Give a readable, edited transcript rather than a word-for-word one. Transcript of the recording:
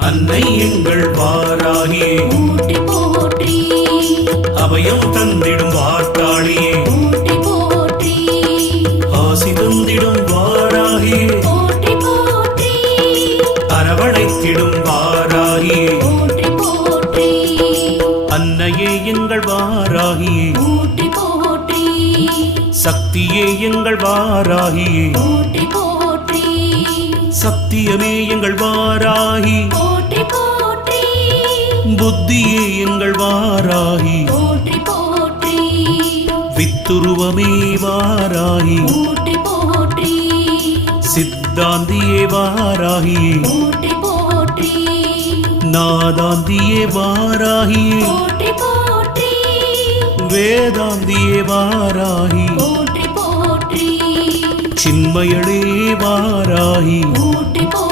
அன்னை எங்கள் வாராகியே போற்றி போற்றி அபயம் தந்திடும் வார்த்தாளியே போற்றி போற்றி ஆசி தந்திடும் வாராகியே போற்றி போற்றி அரவணைத்திடும் வாராகியே போற்றி போற்றி அன்னையே எங்கள் வாராகியே போற்றி போற்றி சக்தியே எங்கள் வாராகியே போற்றி போற்றி சத்தியமே எங்கள் வாராகி போற்றி போற்றி புத்தியே எங்கள் வாராகி போற்றி போற்றி வித்துருவமே வாராகி போற்றி போற்றி சித்தாந்தியே வாராகியே போற்றி போற்றி நாதாந்தியே வாராகியே போற்றி போற்றி வேதாந்தியே வாராகி போற்றி போற்றி சின்மயளே வாராகி போற்றி போற்றி